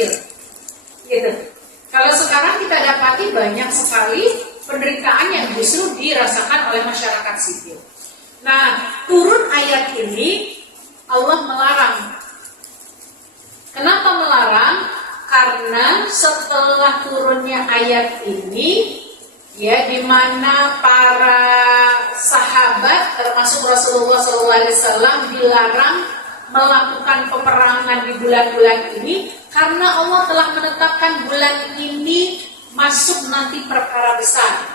sipil. Gitu. Kalau sekarang kita dapati banyak sekali penderitaan yang justru dirasakan oleh masyarakat sipil. Nah, turun ayat ini Allah melarang. Kenapa melarang? Karena setelah turunnya ayat ini, ya, di mana para sahabat termasuk Rasulullah SAW dilarang melakukan peperangan di bulan-bulan ini karena Allah telah menetapkan bulan ini masuk nanti perkara besar,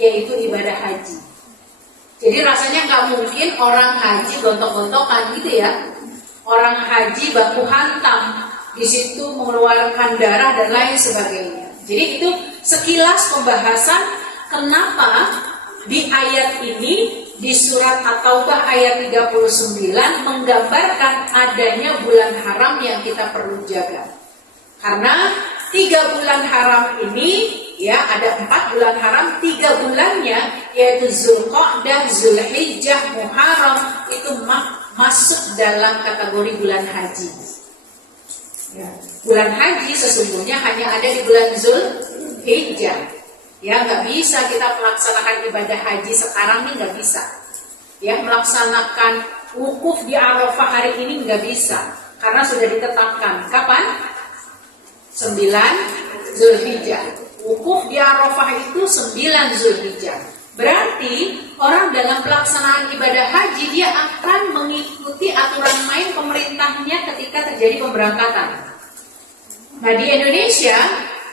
yaitu ibadah haji. Jadi rasanya nggak mungkin orang haji gontok-gontokan gitu ya. Orang haji baku hantam, di situ mengeluarkan darah dan lain sebagainya. Jadi itu sekilas pembahasan kenapa di ayat ini di surat At-Taubah ayat 39 menggambarkan adanya bulan haram yang kita perlu jaga. Karena 3 bulan haram ini, ya, ada 4 bulan haram, 3 bulannya yaitu Zulqa'dah, Zulhijjah, Muharram itu masuk dalam kategori bulan haji. Ya, bulan haji sesungguhnya hanya ada di bulan Zulhijjah. Ya, nggak bisa kita melaksanakan ibadah haji sekarang nih, nggak bisa. Ya, melaksanakan wukuf di Arafah hari ini nggak bisa, karena sudah ditetapkan. Kapan? 9 Zulhijjah. Wukuf di Arafah itu 9 Zulhijjah. Berarti orang dalam pelaksanaan ibadah haji dia akan mengikuti aturan main pemerintahnya ketika terjadi pemberangkatan. Nah, di Indonesia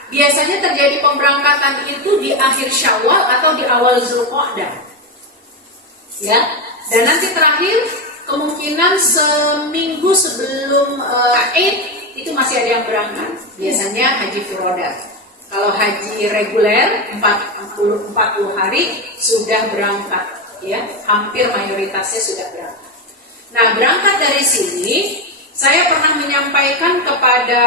biasanya terjadi pemberangkatan itu di akhir Syawal atau di awal Zulqa'dah. Ya, dan nanti terakhir kemungkinan seminggu sebelum Eid itu masih ada yang berangkat. Biasanya haji furoda. Kalau haji reguler 40 hari sudah berangkat, ya, hampir mayoritasnya sudah berangkat. Nah, berangkat dari sini saya pernah menyampaikan kepada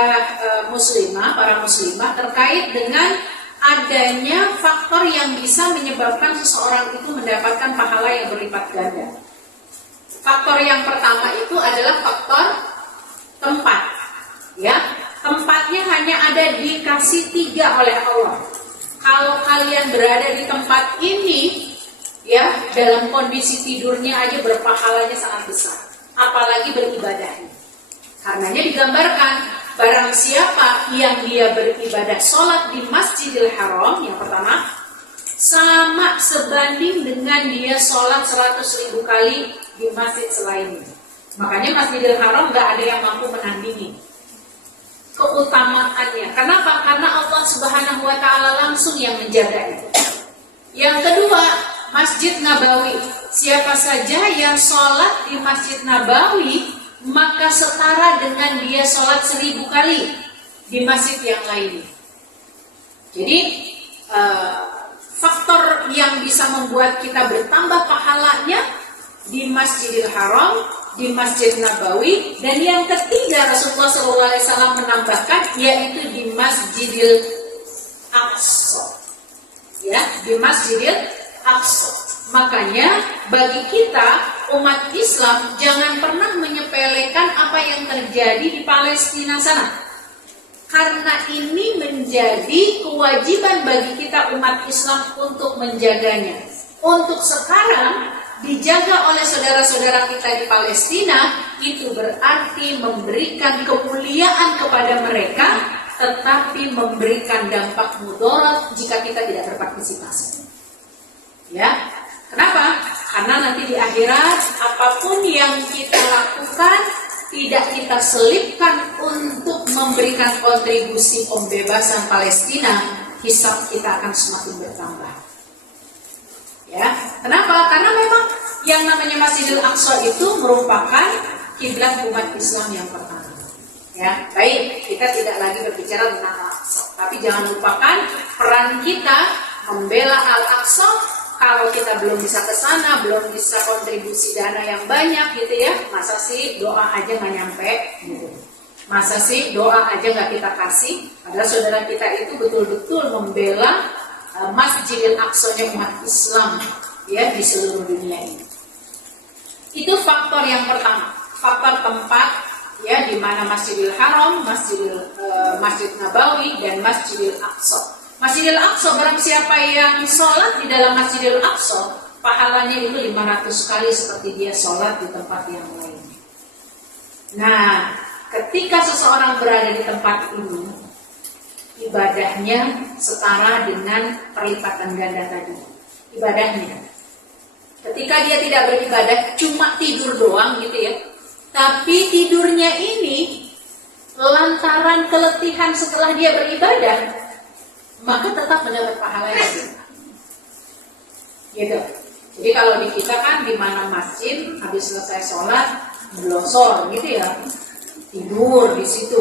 para muslimah terkait dengan adanya faktor yang bisa menyebabkan seseorang itu mendapatkan pahala yang berlipat ganda. Faktor yang pertama itu adalah faktor tempat, ya. Tempatnya hanya ada dikasih 3 oleh Allah. Kalau kalian berada di tempat ini, ya, dalam kondisi tidurnya aja berpahalanya sangat besar, apalagi beribadahnya. Karenanya digambarkan barang siapa yang dia beribadah sholat di Masjidil Haram, yang pertama, sama sebanding dengan dia sholat 100.000 kali di masjid selainnya. Makanya Masjidil Haram gak ada yang mampu menandingi keutamaannya. Kenapa? Karena Allah Subhanahu wa Ta'ala langsung yang menjaga itu. Yang kedua, Masjid Nabawi. Siapa saja yang sholat di Masjid Nabawi, maka setara dengan dia sholat 1000 kali di masjid yang lain. Jadi faktor yang bisa membuat kita bertambah pahalanya di Masjidil Haram, di Masjid Nabawi, dan yang ketiga Rasulullah SAW menambahkan yaitu di Masjidil Aqsa, ya, di Masjidil Aqsa. Makanya bagi kita umat Islam jangan pernah menyepelekan apa yang terjadi di Palestina sana, karena ini menjadi kewajiban bagi kita umat Islam untuk menjaganya. Untuk sekarang dijaga oleh saudara-saudara kita di Palestina, itu berarti memberikan kemuliaan kepada mereka, tetapi memberikan dampak mudarat jika kita tidak berpartisipasi. Ya, kenapa? Karena nanti di akhirat apapun yang kita lakukan tidak kita selipkan untuk memberikan kontribusi pembebasan Palestina, hisab kita akan semakin bertambah. Ya, kenapa? Karena memang yang namanya Masjidil Aqsa itu merupakan kiblat umat Islam yang pertama. Ya, baik, kita tidak lagi berbicara tentang Al-Aqsa, tapi jangan lupakan peran kita membela Al-Aqsa. Kalau kita belum bisa ke sana, belum bisa kontribusi dana yang banyak gitu ya, masa sih doa aja nggak nyampe gitu. Masa sih doa aja nggak kita kasih, padahal saudara kita itu betul-betul membela Masjidil Aqsa-nya umat Islam, ya, di seluruh dunia ini. Itu faktor yang pertama, faktor tempat, ya, di mana Masjidil Haram, Masjid Nabawi, dan Masjidil Aqsa. Masjidil Aqsa, barang siapa yang sholat di dalam Masjidil Aqsa, pahalanya itu 500 kali seperti dia sholat di tempat yang lain. Nah, ketika seseorang berada di tempat ini, ibadahnya setara dengan perlipatan ganda tadi. Ibadahnya. Ketika dia tidak beribadah, cuma tidur doang gitu ya. Tapi tidurnya ini lantaran keletihan setelah dia beribadah, maka tetap mendapat pahala yang besar. Gitu. Jadi kalau di kita kan di mana masjid habis selesai sholat blosor gitu ya, tidur di situ.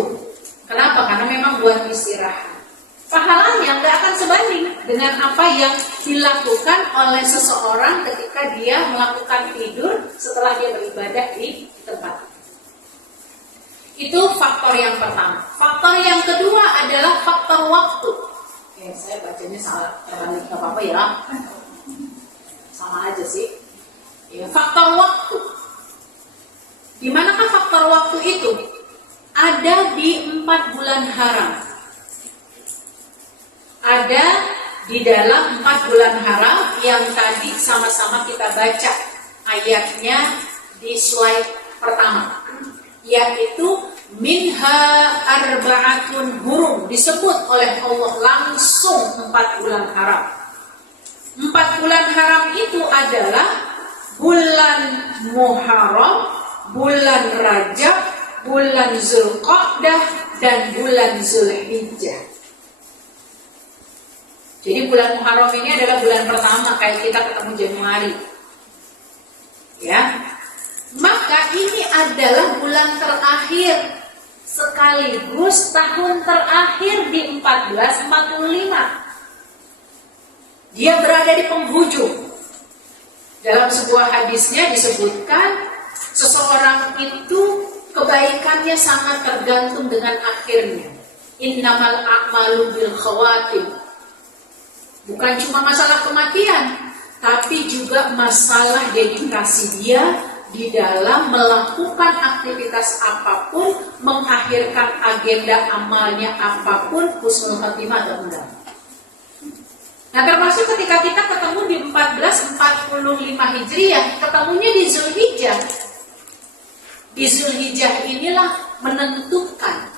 Kenapa? Karena memang buat istirahat. Pahalanya nggak akan sebanding dengan apa yang dilakukan oleh seseorang ketika dia melakukan tidur setelah dia beribadah di tempat. Itu faktor yang pertama. Faktor yang kedua adalah faktor waktu. Oke, saya bacanya salah, terbalik nggak apa-apa ya. Sama aja sih. Ya, faktor waktu. Di manakah faktor waktu itu? Ada di 4 bulan haram. Ada di dalam 4 bulan haram yang tadi sama-sama kita baca ayatnya di slide pertama, yaitu minha arba'atun hurum, disebut oleh Allah langsung 4 bulan haram. 4 bulan haram itu adalah bulan Muharram, bulan Rajab, bulan Zulqa'dah, dan bulan Zulhijjah. Jadi bulan Muharram ini adalah bulan pertama, kayak kita ketemu Januari. Ya. Maka ini adalah bulan terakhir sekaligus tahun terakhir di 1445. Dia berada di penghujung. Dalam sebuah hadisnya disebutkan seseorang itu kebaikannya sangat tergantung dengan akhirnya. Innamal a'malu bil khawatim. Bukan cuma masalah kematian, tapi juga masalah dedikasi dia di dalam melakukan aktivitas apapun, mengakhirkan agenda amalnya apapun, husnul khatimah atau enggak. Nah, termasuk ketika kita ketemu di 1445 Hijriah, ketemunya di Zulhijjah. Di Zulhijjah inilah menentukan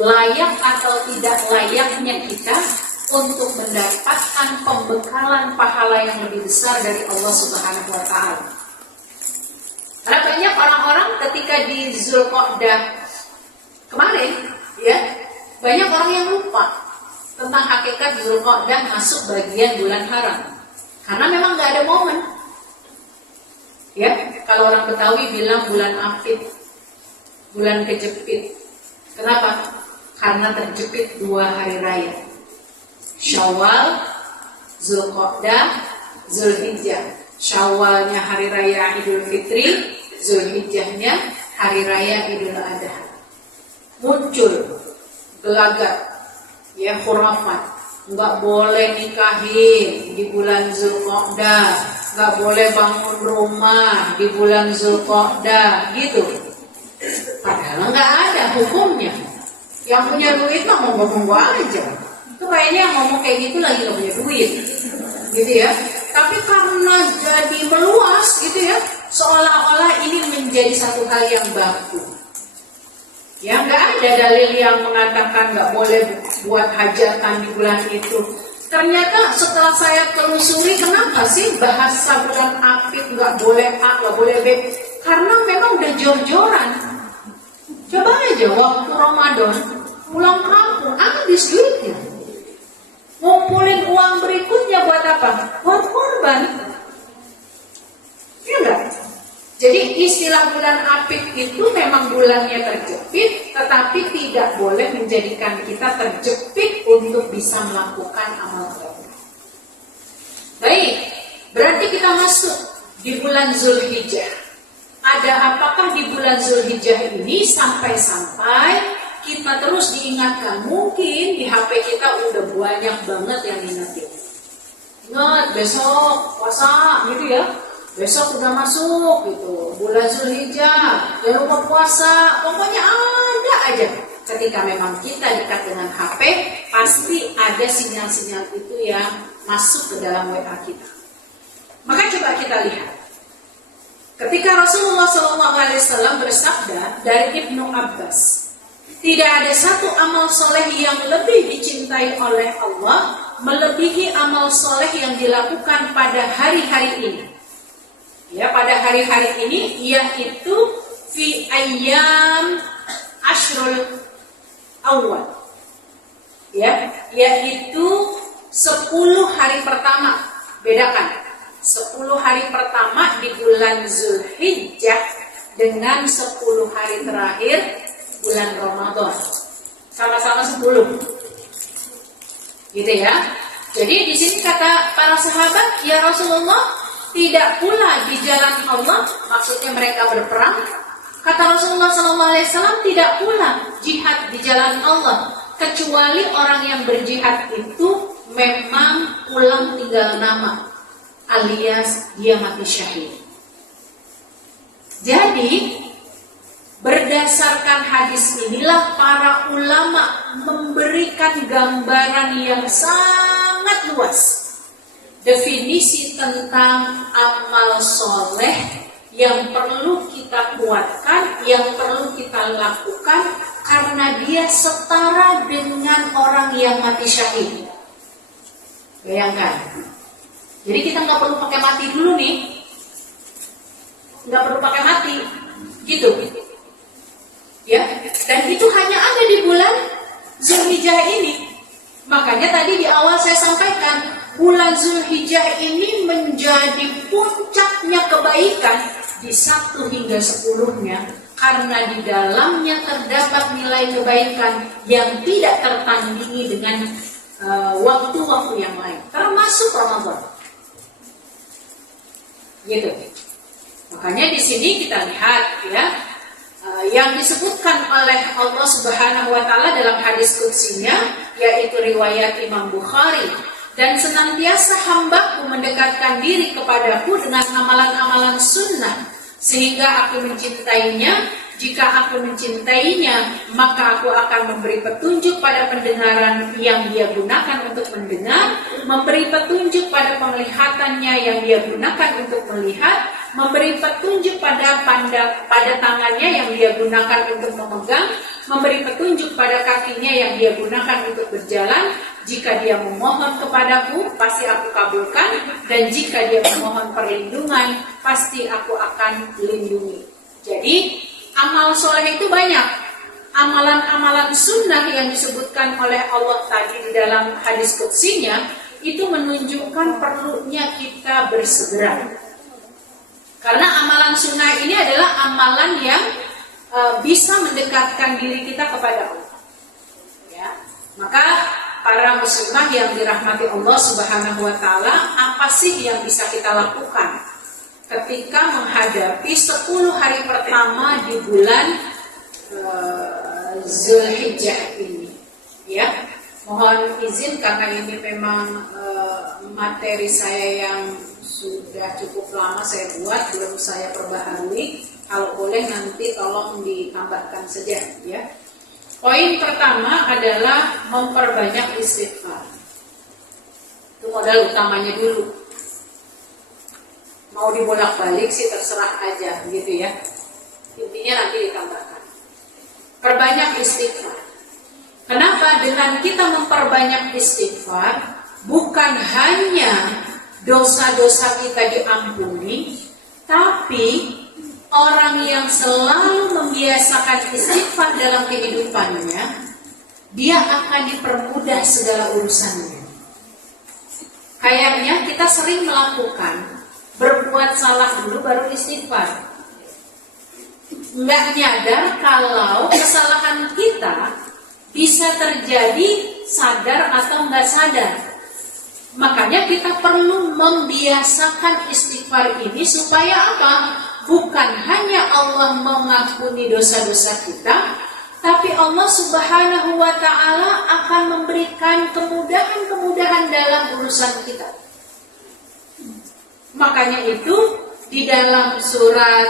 layak atau tidak layaknya kita untuk mendapatkan pembekalan pahala yang lebih besar dari Allah Subhanahu wa Ta'ala. Karena banyak orang-orang ketika di Zulqa'dah kemarin, ya, banyak orang yang lupa tentang hakikat Zulqa'dah masuk bagian bulan haram. Karena memang nggak ada momen. Ya, kalau orang Betawi bilang bulan apit, bulan kejepit. Kenapa? Karena terjepit 2 hari raya. Syawal, Zulqa'dah, Zulhijjah. Syawalnya hari raya Idul Fitri, Zulhijjahnya hari raya Idul Adha. Muncul gelagat, ya, khurafat. Nggak boleh nikahin di bulan Zulqa'dah, nggak boleh bangun rumah di bulan Zulqa'dah, gitu. Padahal nggak ada hukumnya. Yang punya duit mah monggo-monggo aja. Itu kayaknya yang ngomong kayak gitu lagi gak punya duit, gitu ya. Tapi karena jadi meluas, gitu ya, seolah-olah ini menjadi satu hal yang baku. Ya, nggak ada dalil yang mengatakan nggak boleh buat hajatan di bulan itu. Ternyata setelah saya telusuri, kenapa sih bahasa bulan apit nggak boleh A, nggak boleh B? Karena memang udah jor-joran. Coba aja waktu Ramadan pulang kampung habis duitnya. Ngumpulin uang berikutnya buat apa? Buat korban. Iya enggak? Jadi istilah bulan apit itu memang bulannya terjepit, tetapi tidak boleh menjadikan kita terjepit untuk bisa melakukan amal kebaikan. Baik, berarti kita masuk di bulan Zulhijjah. Ada apakah di bulan Zulhijjah ini sampai-sampai kita terus diingatkan? Mungkin di HP kita udah banyak banget yang ingetin. Ingat besok puasa gitu ya. besok udah masuk gitu, bulan Zulhijjah, jangan lupa puasa, pokoknya ada aja. Ketika memang kita dekat dengan HP, pasti ada sinyal-sinyal itu yang masuk ke dalam WA kita. Maka coba kita lihat. Ketika Rasulullah SAW bersabda dari Ibnu Abbas, tidak ada satu amal soleh yang lebih dicintai oleh Allah melebihi amal soleh yang dilakukan pada hari-hari ini. Ya, pada hari-hari ini yaitu fi ayyam ashrul awal. Ya, yaitu 10 hari pertama. Bedakan 10 hari pertama di bulan Zulhijjah dengan 10 hari terakhir bulan Ramadan. Sama-sama 10. Gitu ya. Jadi di sini kata para sahabat, ya Rasulullah, tidak pula di jalan Allah, maksudnya mereka berperang. Kata Rasulullah SAW, tidak pula jihad di jalan Allah, kecuali orang yang berjihad itu memang pulang tinggal nama, alias dia mati syahid. Jadi berdasarkan hadis inilah para ulama memberikan gambaran yang sangat luas, definisi tentang amal soleh yang perlu kita kuatkan, yang perlu kita lakukan, karena dia setara dengan orang yang mati syahid. Bayangkan. Jadi kita nggak perlu pakai mati dulu nih, nggak perlu pakai mati, gitu. Ya, dan itu hanya ada di bulan Zulhijjah ini. Makanya tadi di awal saya sampaikan, bulan Zulhijjah ini menjadi puncaknya kebaikan di 1 hingga 10-nya, karena di dalamnya terdapat nilai kebaikan yang tidak tertandingi dengan waktu-waktu yang lain, termasuk Ramadan. Gitu. Makanya di sini kita lihat ya, yang disebutkan oleh Allah Subhanahu wa taala dalam hadis qudsinya, yaitu riwayat Imam Bukhari, dan senantiasa hambaku mendekatkan diri kepadaku dengan amalan-amalan sunnah sehingga aku mencintainya. Jika aku mencintainya, maka aku akan memberi petunjuk pada pendengaran yang dia gunakan untuk mendengar, memberi petunjuk pada penglihatannya yang dia gunakan untuk melihat, memberi petunjuk pada tangannya yang dia gunakan untuk memegang, memberi petunjuk pada kakinya yang dia gunakan untuk berjalan. Jika dia memohon kepadaku, pasti aku kabulkan, dan jika dia memohon perlindungan, pasti aku akan lindungi. Jadi amal soleh itu banyak. Amalan-amalan sunnah yang disebutkan oleh Allah tadi di dalam hadis qudsinya itu menunjukkan perlunya kita bersegera. Karena amalan sunnah ini adalah amalan yang bisa mendekatkan diri kita kepada Allah. Ya. Maka para muslimah yang dirahmati Allah Subhanahu wa taala, apa sih yang bisa kita lakukan ketika menghadapi 10 hari pertama di bulan Zulhijjah ini? Ya, mohon izin karena ini memang materi saya yang sudah cukup lama saya buat, belum saya perbaharui. Kalau boleh nanti tolong ditambahkan saja ya. Poin pertama adalah memperbanyak istighfar. Itu modal utamanya dulu. Mau dibolak-balik sih terserah aja gitu ya. Intinya nanti ditambahkan. Perbanyak istighfar. Kenapa? Dengan kita memperbanyak istighfar, bukan hanya dosa-dosa kita diampuni, tapi orang yang selalu membiasakan istighfar dalam kehidupannya, dia akan dipermudah segala urusannya. Kayaknya kita sering melakukan berbuat salah dulu baru istighfar. Nggak nyadar kalau kesalahan kita bisa terjadi sadar atau nggak sadar. Makanya kita perlu membiasakan istighfar ini supaya apa? Bukan hanya Allah mengampuni dosa-dosa kita, tapi Allah Subhanahu wa ta'ala akan memberikan kemudahan-kemudahan dalam urusan kita. Makanya itu di dalam surat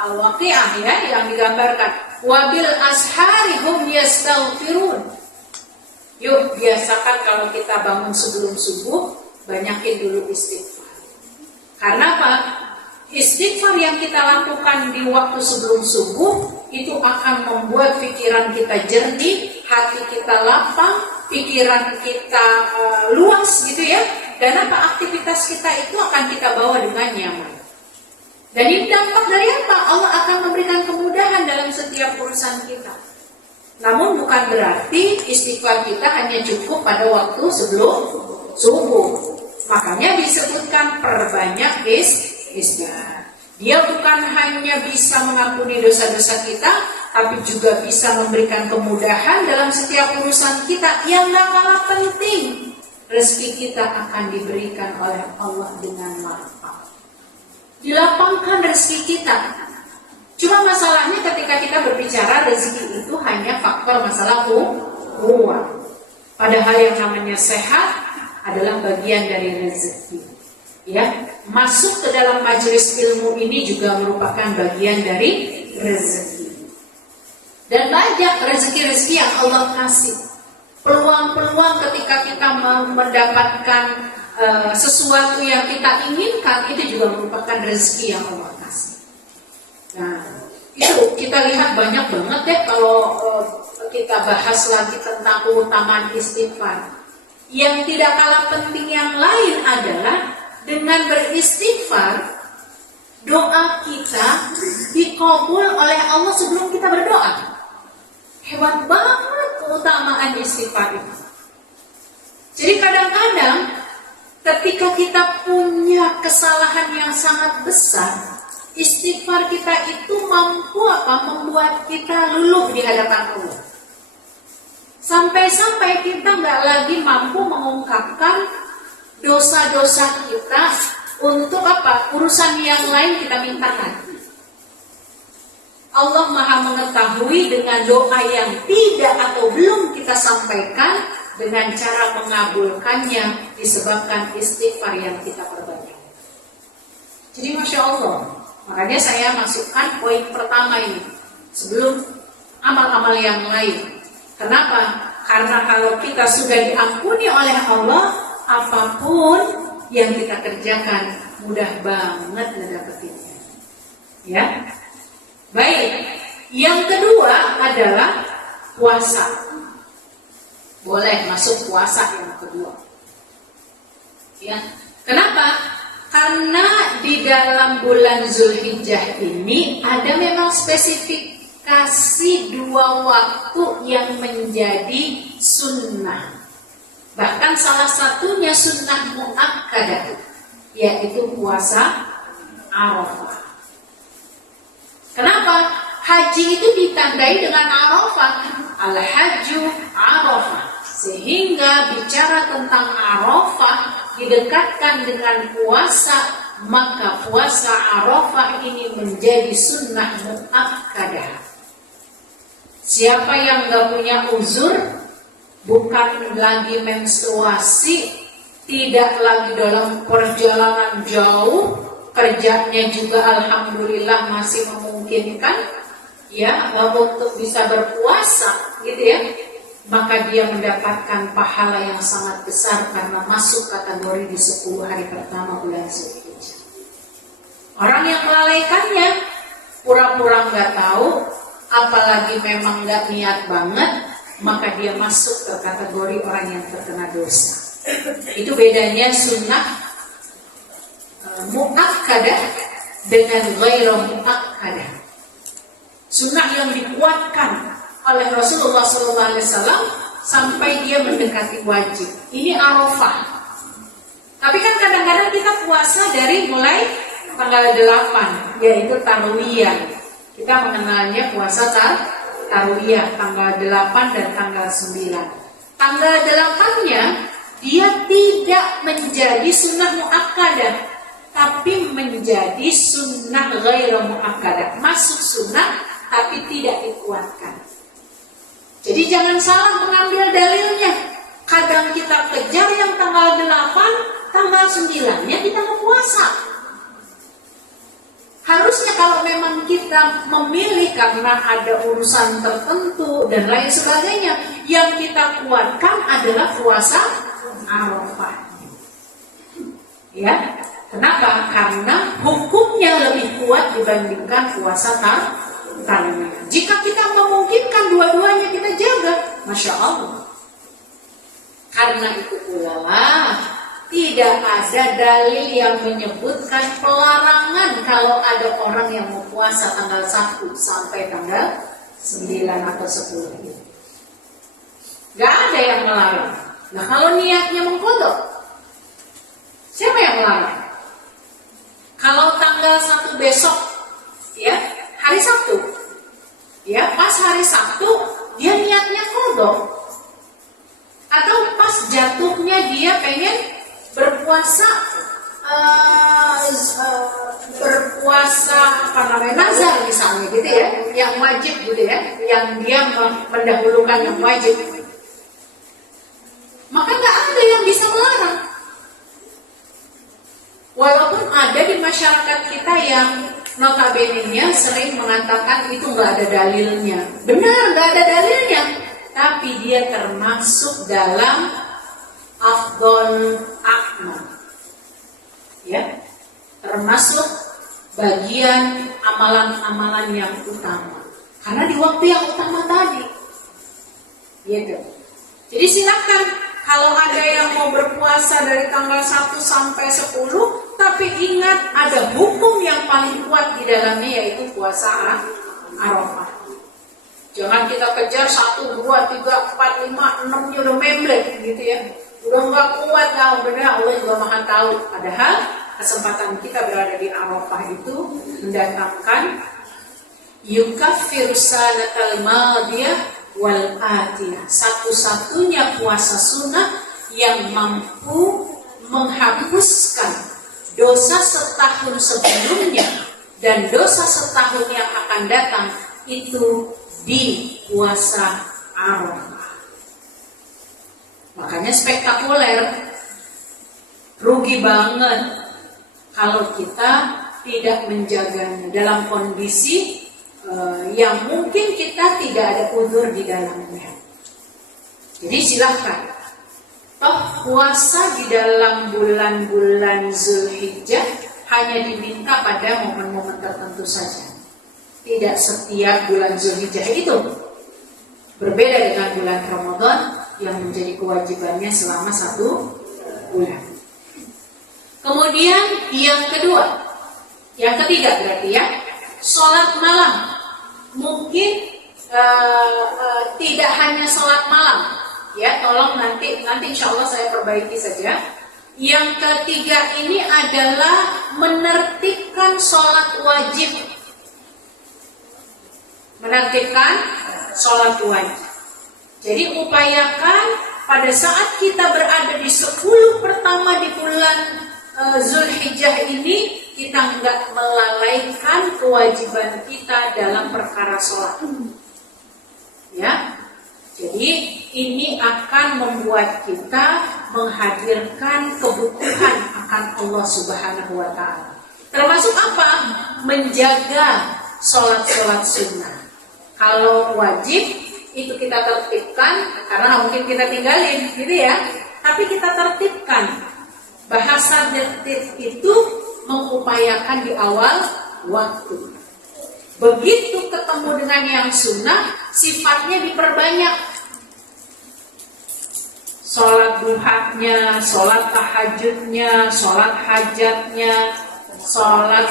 Al-Waqi'ah ya, yang digambarkan wabil ashari hum yastaghfirun. Yuk biasakan kalau kita bangun sebelum subuh, banyakin dulu istighfar. Karena apa? Istighfar yang kita lakukan di waktu sebelum subuh itu akan membuat pikiran kita jernih, hati kita lapang, pikiran kita luas gitu ya. Dan apa, aktivitas kita itu akan kita bawa dengan nyaman. Dan ini dampak dari apa? Allah akan memberikan kemudahan dalam setiap urusan kita. Namun bukan berarti istighfar kita hanya cukup pada waktu sebelum subuh. Makanya disebutkan perbanyak istighfar. Dia bukan hanya bisa mengampuni dosa-dosa kita, tapi juga bisa memberikan kemudahan dalam setiap urusan kita. Yang gak kalah penting, rezeki kita akan diberikan oleh Allah dengan lapang. Dilapangkan rezeki kita. Cuma masalahnya ketika kita berbicara rezeki itu hanya faktor masalah uang. Padahal yang namanya sehat adalah bagian dari rezeki. Ya, masuk ke dalam majelis ilmu ini juga merupakan bagian dari rezeki. Dan banyak rezeki-rezeki yang Allah kasih. Peluang-peluang ketika kita mendapatkan sesuatu yang kita inginkan, itu juga merupakan rezeki yang Allah kasih. Nah, itu kita lihat banyak banget ya kalau kita bahas lagi tentang keutamaan istighfar. Yang tidak kalah penting yang lain adalah dengan beristighfar, doa kita dikabul oleh Allah sebelum kita berdoa. Hebat banget keutamaan istighfar itu. Jadi kadang-kadang ketika kita punya kesalahan yang sangat besar, istighfar kita itu mampu membuat kita luluh di hadapan Allah. Sampai-sampai kita nggak lagi mampu mengungkapkan dosa-dosa kita untuk urusan yang lain kita mintakan. Allah Maha mengetahui dengan doa yang tidak atau belum kita sampaikan, dengan cara mengabulkannya disebabkan istighfar yang kita perbanyak. Jadi Masya Allah, makanya saya masukkan poin pertama ini sebelum amal-amal yang lain. Kenapa? Karena kalau kita sudah diampuni oleh Allah, apapun yang kita kerjakan mudah banget ngedapetinnya. Ya. Baik. Yang kedua adalah puasa. Boleh masuk puasa yang kedua. Ya. Kenapa? Karena di dalam bulan Zulhijjah ini ada memang spesifikasi dua waktu yang menjadi sunnah. Bahkan salah satunya sunnah muakkadah, yaitu puasa Arafah. Kenapa? Haji itu ditandai dengan Arafah. Al-Hajju Arafah. Sehingga bicara tentang Arafah didekatkan dengan puasa, maka puasa Arafah ini menjadi sunnah muakkadah. Siapa yang gak punya uzur, bukan lagi menstruasi, tidak lagi dalam perjalanan jauh, kerjanya juga alhamdulillah masih memungkinkan ya untuk bisa berpuasa gitu ya, maka dia mendapatkan pahala yang sangat besar karena masuk kategori di 10 hari pertama bulan Zulhijjah. Orang yang melalaikannya pura-pura nggak tahu, apalagi memang nggak niat banget, maka dia masuk ke kategori orang yang terkena dosa. Itu bedanya sunnah muakkadah dengan ghairu muakkadah. Sunnah yang dikuatkan oleh Rasulullah SAW sampai dia mendekati wajib. Ini Arafah. Tapi kan kadang-kadang kita puasa dari mulai tanggal 8, yaitu Tarwiyah. Kita mengenalnya puasa Tarwiyah tanggal 8 dan tanggal 9. Tanggal 8-nya dia tidak menjadi sunnah muakkadah, tapi menjadi sunnah ghairu muakkadah. Masuk sunnah tapi tidak dikuatkan. Jadi jangan salah mengambil dalilnya. Kadang kita kejar yang tanggal 8, tanggal 9-nya kita mau puasa. Harusnya kalau memang kita memilih karena ada urusan tertentu dan lain sebagainya, yang kita kuatkan adalah puasa Arafah. Ya, kenapa? Karena hukumnya lebih kuat dibandingkan puasa tarunan. Jika kita memungkinkan dua-duanya kita jaga, Masya Allah. Karena itu pula lah, tidak ada dalil yang menyebutkan pelarangan kalau ada orang yang mau puasa tanggal 1 sampai tanggal 9 atau 10. Gak ada yang melarang. Nah kalau niatnya mengkodok, siapa yang melarang? Kalau tanggal 1 besok, ya hari Sabtu, ya pas hari Sabtu dia niatnya kodok, atau pas jatuhnya dia pengen berpuasa nazar misalnya gitu ya, yang wajib gitu ya, yang dia mendahulukan yang wajib, maka nggak ada yang bisa melarang. Walaupun ada di masyarakat kita yang notabene-nya sering mengatakan itu nggak ada dalilnya. Benar, nggak ada dalilnya, tapi dia termasuk dalam afdol a'mal, ya, termasuk bagian amalan-amalan yang utama. Karena di waktu yang utama tadi, gitu. Jadi silakan kalau ada yang mau berpuasa dari tanggal 1 sampai 10, tapi ingat ada hukum yang paling kuat di dalamnya, yaitu puasa Arafah. Jangan kita kejar 1, 2, 3, 4, 5, 6 udah memblek gitu ya. Udah nggak kuat lah, benar Allah juga maha tahu. Padahal kesempatan kita berada di Arafah itu mendatangkan yukaffiru sanatal madiyah wal atiyah, satu-satunya puasa sunnah yang mampu menghapuskan dosa setahun sebelumnya dan dosa setahun yang akan datang, itu di puasa Arafah. Makanya spektakuler, rugi banget kalau kita tidak menjaganya dalam kondisi yang mungkin kita tidak ada udzur di dalamnya. Jadi silahkan. Toh puasa di dalam bulan-bulan Zulhijjah hanya diminta pada momen-momen tertentu saja. Tidak setiap bulan Zulhijjah itu. Berbeda dengan bulan Ramadan yang menjadi kewajibannya selama 1 bulan. Kemudian yang ketiga berarti ya, sholat malam. Mungkin tidak hanya sholat malam, ya, tolong nanti insya Allah saya perbaiki saja. Yang ketiga ini adalah menertibkan sholat wajib. Menertibkan sholat wajib. Jadi upayakan pada saat kita berada di 10 pertama di bulan Zulhijjah ini, kita nggak melalaikan kewajiban kita dalam perkara sholat. Ya, jadi ini akan membuat kita menghadirkan kebutuhan akan Allah Subhanahu wa Ta'ala. Termasuk apa? Menjaga sholat-sholat sunnah. Kalau wajib itu kita tertibkan, karena mungkin kita tinggalin, gitu ya. Tapi kita tertibkan. Bahasa tertib itu mengupayakan di awal waktu. Begitu ketemu dengan yang sunnah, sifatnya diperbanyak. Sholat duhanya, sholat tahajudnya, sholat hajatnya, sholat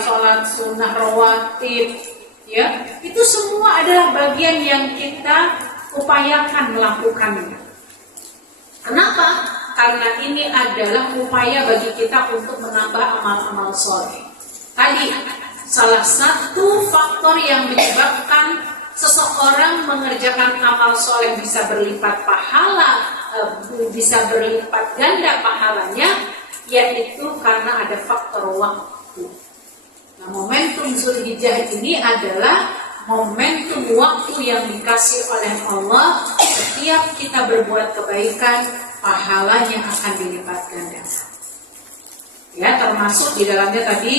sunnah rawatib, ya, itu semua adalah bagian yang kita upayakan melakukannya. Kenapa? Karena ini adalah upaya bagi kita untuk menambah amal-amal soleh. Tadi salah satu faktor yang menyebabkan seseorang mengerjakan amal soleh bisa berlipat pahala, bisa berlipat ganda pahalanya, yaitu karena ada faktor waktu. Nah, momentum Zulhijjah ini adalah momentum waktu yang dikasih oleh Allah. Setiap kita berbuat kebaikan, pahalanya akan dilipat gandakan. Ya, termasuk di dalamnya tadi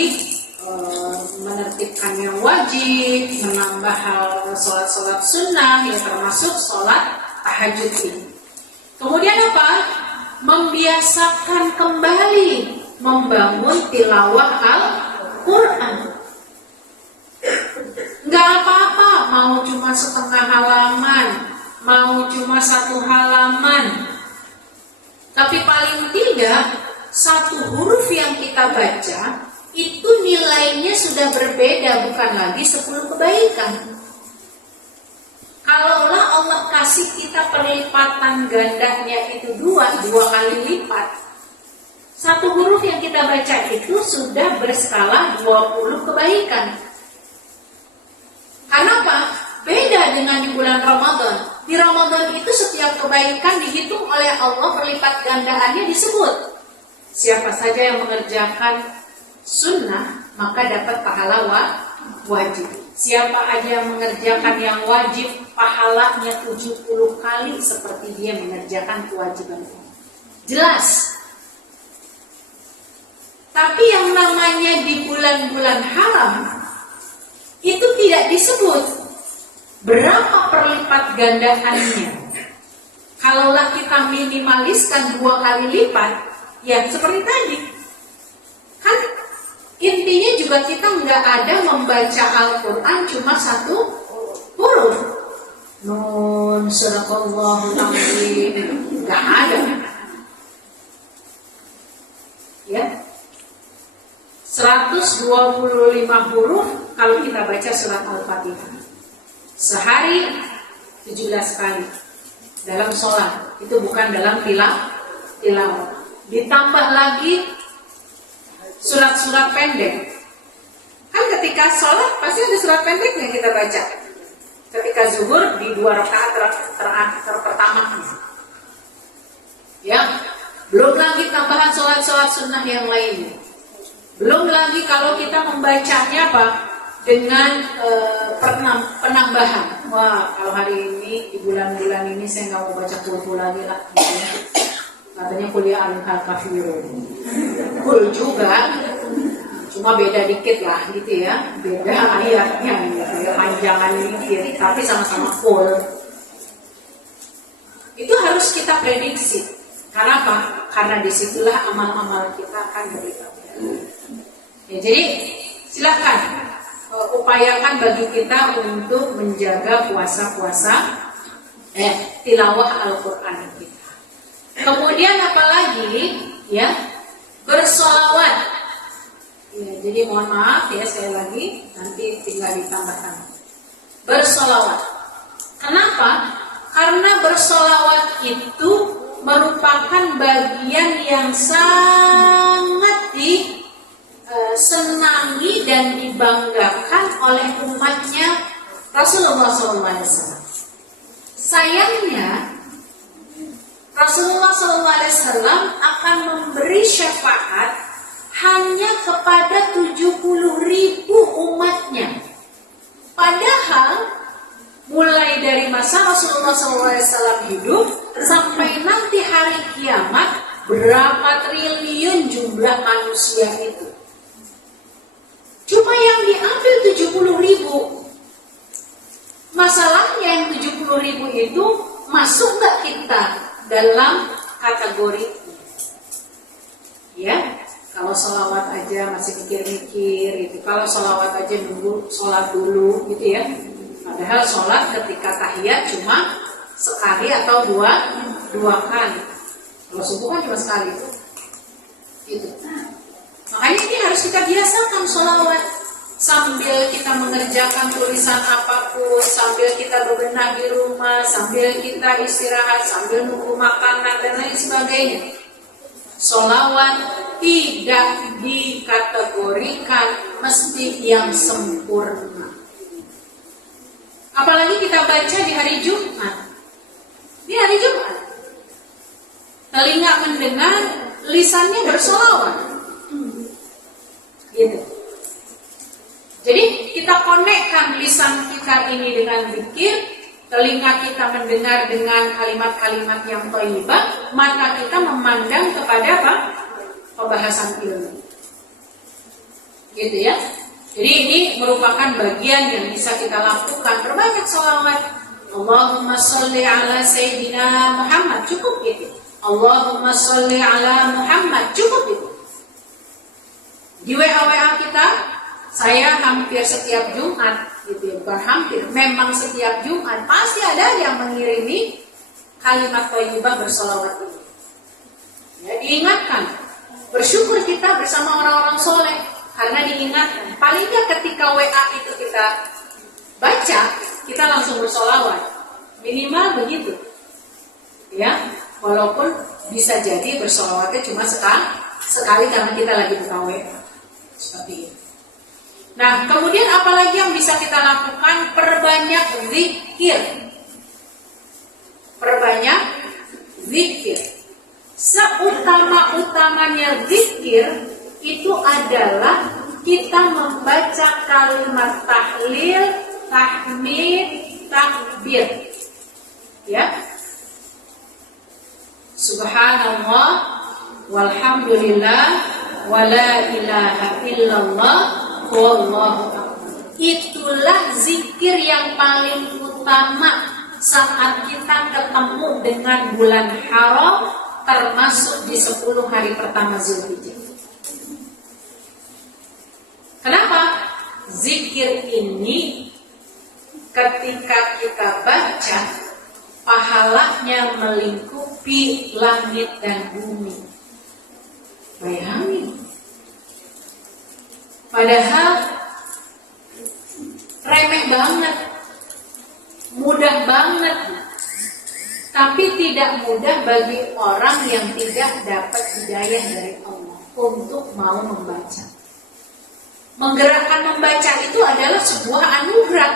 menertibkan yang wajib, menambah hal sholat-sholat sunnah, ya termasuk sholat tahajud ini. Kemudian apa? Membiasakan kembali membangun tilawah Al-Quran. Nggak apa-apa, mau cuma setengah halaman, mau cuma 1 halaman, tapi paling tidak 1 huruf yang kita baca itu nilainya sudah berbeda, bukan lagi 10 kebaikan. Kalaulah Allah kasih kita perlipatan gandanya itu 2 kali lipat, 1 huruf yang kita baca itu sudah berskala 20 kebaikan. Kenapa? Beda dengan di bulan Ramadan. Di Ramadan itu setiap kebaikan dihitung oleh Allah, perlipat gandaannya disebut. Siapa saja yang mengerjakan sunnah maka dapat pahala wajib. Siapa aja yang mengerjakan yang wajib, pahalanya 70 kali seperti dia mengerjakan kewajiban. Jelas. Tapi yang namanya di bulan-bulan haram itu tidak disebut berapa perlipat gandaannya. Kalaulah kita minimaliskan 2 kali lipat, ya seperti tadi. Kan intinya juga kita nggak ada membaca Al-Quran cuma 1 huruf. Nun, sadaqallahul azim, nggak ada. Ya, 125 huruf kalau kita baca surat Al-Fatihah. Sehari 17 kali dalam sholat, itu bukan dalam tilawah. Ditambah lagi surat-surat pendek. Kan ketika sholat pasti ada surat pendek yang kita baca. Ketika zuhur di 2 rakaat pertama. Ya, belum lagi tambahan sholat-sholat sunnah yang lainnya. Belum lagi kalau kita membacanya apa? Dengan penambahan. Wah, kalau hari ini di bulan-bulan ini saya nggak mau baca kulhu lagi lah. Katanya kuliah al-kafirun. Kul juga, cuma beda dikit lah gitu ya, beda ayatnya gitu ya, panjangan dikit, tapi sama-sama full. Itu harus kita prediksi. Karena apa? Karena disitulah amal-amal kita akan berlipat. Ya, jadi silakan upayakan bagi kita untuk menjaga puasa-puasa tilawah Al-Quran kita. Kemudian apalagi ya, bersolawat. Ya, jadi mohon maaf ya, sekali lagi nanti tinggal ditambahkan. Bersolawat. Kenapa? Karena bersolawat itu merupakan bagian yang sangat disenangi dan dibanggakan oleh umatnya Rasulullah SAW. Sayangnya Rasulullah SAW akan memberi syafaat hanya kepada 70.000 umatnya. Padahal mulai dari masa Rasulullah SAW hidup sampai nanti hari kiamat, berapa triliun jumlah manusia itu. Cuma yang diambil 70.000. Masalahnya yang 70.000 itu masuk nggak kita dalam kategori? Ya, kalau sholawat aja masih mikir-mikir itu. Kalau sholawat aja nunggu sholat dulu gitu ya. Padahal sholat ketika tahiyat cuma sekali atau dua kali. Kalau subuh kan cuma sekali itu. Gitu. Makanya ini harus kita biasakan sholawat sambil kita mengerjakan tulisan apapun, sambil kita bebenah di rumah, sambil kita istirahat, sambil nunggu makanan dan lain sebagainya. Sholawat tidak dikategorikan mesti yang sempurna. Apalagi kita baca di hari Jumat. Di hari Jumat, telinga mendengar, lisannya bersolawat. Gitu. Jadi kita konekkan lisan kita ini dengan zikir, telinga kita mendengar dengan kalimat-kalimat yang thayyibah, mata kita memandang kepada apa? Pembahasan ilmu. Gitu ya. Jadi ini merupakan bagian yang bisa kita lakukan. Berbanyak sholawat. Allahumma sholli ala Sayyidina Muhammad. Cukup itu. Allahumma sholli ala Muhammad. Cukup itu. Di WA kita, saya hampir setiap Jumat, gitu ya, bukan hampir, memang setiap Jumat pasti ada yang mengirimi kalimat thayyibah bersolawat ini. Ya, diingatkan, bersyukur kita bersama orang-orang soleh karena diingatkan. Paling nggak ketika WA itu kita baca, kita langsung bersolawat, minimal begitu. Ya, walaupun bisa jadi bersolawatnya cuma sekali karena kita lagi buka WA. Seperti itu. Nah, kemudian apalagi yang bisa kita lakukan? Perbanyak zikir. Perbanyak zikir. Seutama-utamanya zikir itu adalah kita membaca kalimat tahlil, tahmid, takbir. Ya. Subhanallah walhamdulillah wala ilaha illallah wallahu akbar. Itulah zikir yang paling utama saat kita ketemu dengan bulan haram, termasuk di 10 hari pertama Zulhijjah. Kenapa? Zikir ini ketika kita baca, pahalanya melingkupi langit dan bumi. Bayangin. Padahal remeh banget, mudah banget, tapi tidak mudah bagi orang yang tidak dapat hidayah dari Allah untuk mau membaca. Menggerakkan membaca itu adalah sebuah anugerah.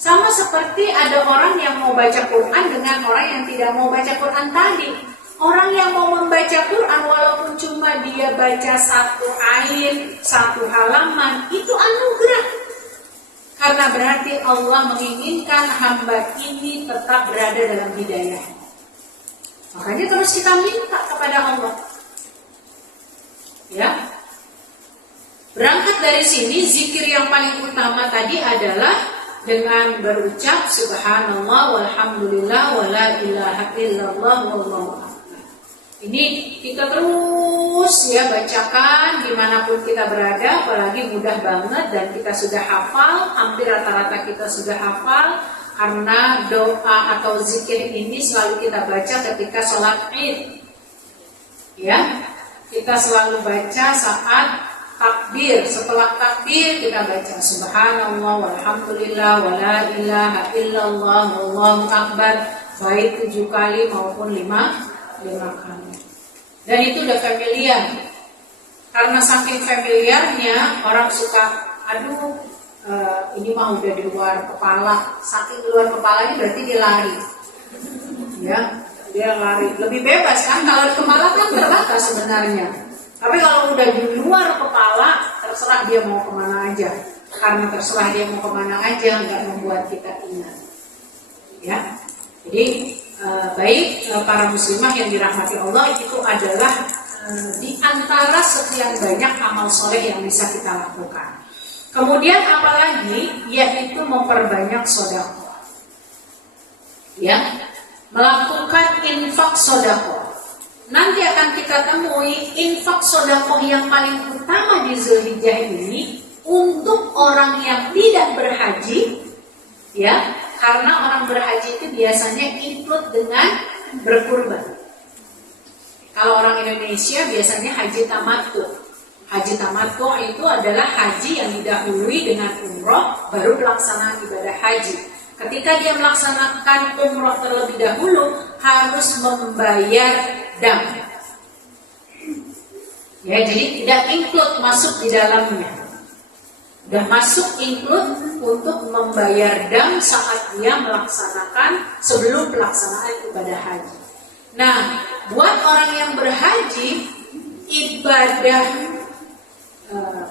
Sama seperti ada orang yang mau baca Quran dengan orang yang tidak mau baca Quran tadi. Orang yang mau membaca Quran walaupun cuma dia baca 1 ayat, 1 halaman, itu anugerah. Karena berarti Allah menginginkan hamba ini tetap berada dalam hidayah. Makanya terus kita minta kepada Allah. Ya. Berangkat dari sini, zikir yang paling utama tadi adalah dengan berucap subhanallah walhamdulillah wala ilaha illallah wallahu akbar. Ini kita terus ya bacakan dimanapun kita berada, apalagi mudah banget dan kita sudah hafal, hampir rata-rata kita sudah hafal karena doa atau zikir ini selalu kita baca ketika sholat Id. Ya, kita selalu baca saat takbir. Setelah takbir kita baca subhanallah walhamdulillah wala ilaha illallah wallahu akbar, baik 7 kali maupun 5 kali. Dan itu udah familiar. Karena saking familiarnya orang suka, aduh ini mah udah di luar kepala. Saking di luar kepalanya berarti dia lari. Ya, dia lari. Lebih bebas kan, kalau di kepala kan terbatas sebenarnya. Tapi kalau udah di luar kepala, terserah dia mau kemana aja. Karena terserah dia mau kemana aja, nggak membuat kita ingat. Ya, jadi baik para muslimah yang dirahmati Allah, itu adalah di antara sekian banyak amal soleh yang bisa kita lakukan. Kemudian apalagi, yaitu memperbanyak sedekah. Ya, melakukan infak sedekah. Nanti akan kita temui infak sedekah yang paling utama di Zulhijjah ini untuk orang yang tidak berhaji, ya. Karena orang berhaji itu biasanya include dengan berkurban. Kalau orang Indonesia biasanya haji tamattu. Haji tamattu itu adalah haji yang didahului dengan umroh baru pelaksanaan ibadah haji. Ketika dia melaksanakan umroh terlebih dahulu, harus membayar dam. Ya, jadi tidak include masuk di dalamnya. Sudah masuk include untuk membayar dam saat dia melaksanakan sebelum pelaksanaan ibadah haji. Nah, buat orang yang berhaji, ibadah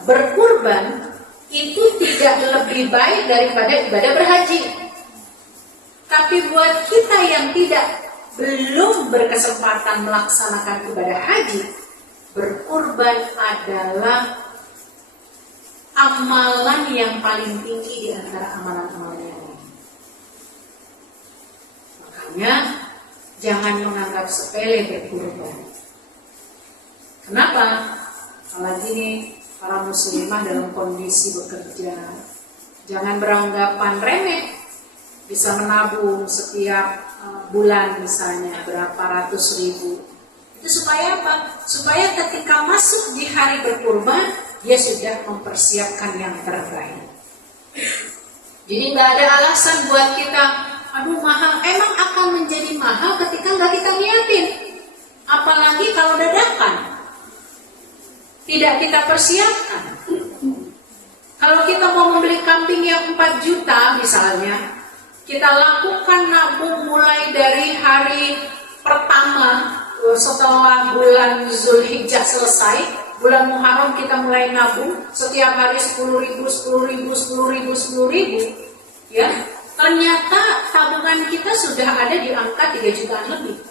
berkurban itu tidak lebih baik daripada ibadah berhaji. Tapi buat kita yang belum berkesempatan melaksanakan ibadah haji, berkurban adalah amalan yang paling tinggi di antara amalan-amalan yang lain. Makanya jangan menganggap sepele berkurban. Kenapa? Apalagi ini para muslimah dalam kondisi bekerja, jangan beranggapan remeh. Bisa menabung setiap bulan misalnya berapa ratus ribu. Itu supaya apa? Supaya ketika masuk di hari berkurban, dia sudah mempersiapkan yang terbaik. Jadi nggak ada alasan buat kita, aduh mahal. Emang akan menjadi mahal ketika nggak kita niatin. Apalagi kalau dadakan, tidak kita persiapkan. Kalau kita mau membeli kambing yang 4 juta misalnya, kita lakukan nabung mulai dari hari pertama setelah bulan Zulhijjah selesai, bulan Muharram kita mulai nabung setiap hari 10.000, 10.000, 10.000, 10.000, ya. Ternyata tabungan kita sudah ada di angka 3 jutaan lebih.